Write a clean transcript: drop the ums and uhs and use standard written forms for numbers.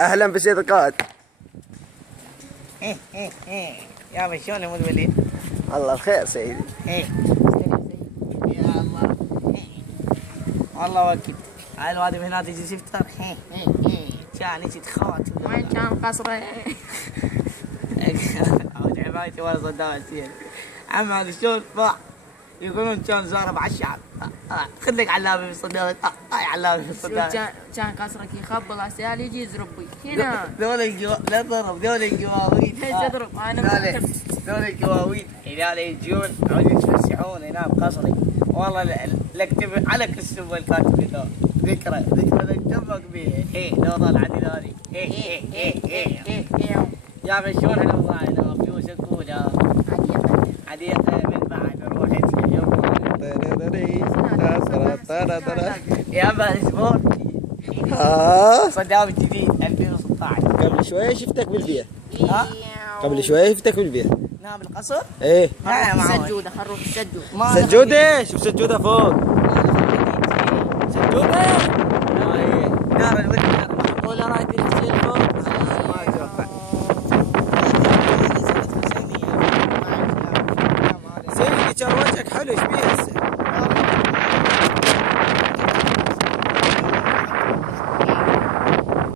اهلا بسيد القائد. يا شلون يا مود وليد؟ الله الخير سيدي. يا الله والله وكيل. هاي الوادي من هنا تجي تفطر. كان يجي تخوت وين كان قصره؟ عود عبايتي ولا صدام زين. عم هذا شلون باع يقولون كان زارب على الشعب. خذ لك علامه في صدامك. علامه في صدامك. كان قصرك يخبل عسال يجي يزربي هنا. ذول لا ضرب ذول الجواويد. ليش تضرب؟ انا ذول الجواويد هنا يجون عود يتفسحون هنا بقصري. والله اكتب على كل السبل كاتب ذا ذكرى تمك به. لو ضل عندي ذولي. يا عمي شلون الاوضاع هنا فيوسك ولا عديقه من بعد نروح يا عم الاسبوع صدام جديد 2016. قبل شويه شفتك بالبيئه. ها؟ قبل شويه شفتك بالبيئه. نعم بالقصر؟ ايه. سجوده خروف السجود. سجوده شوف سجوده فوق. سجوده؟ دار الودي ولا رايك يصير فوق؟ ما اتوقع. سيدي كان وجهك حلو ايش بيه هسه؟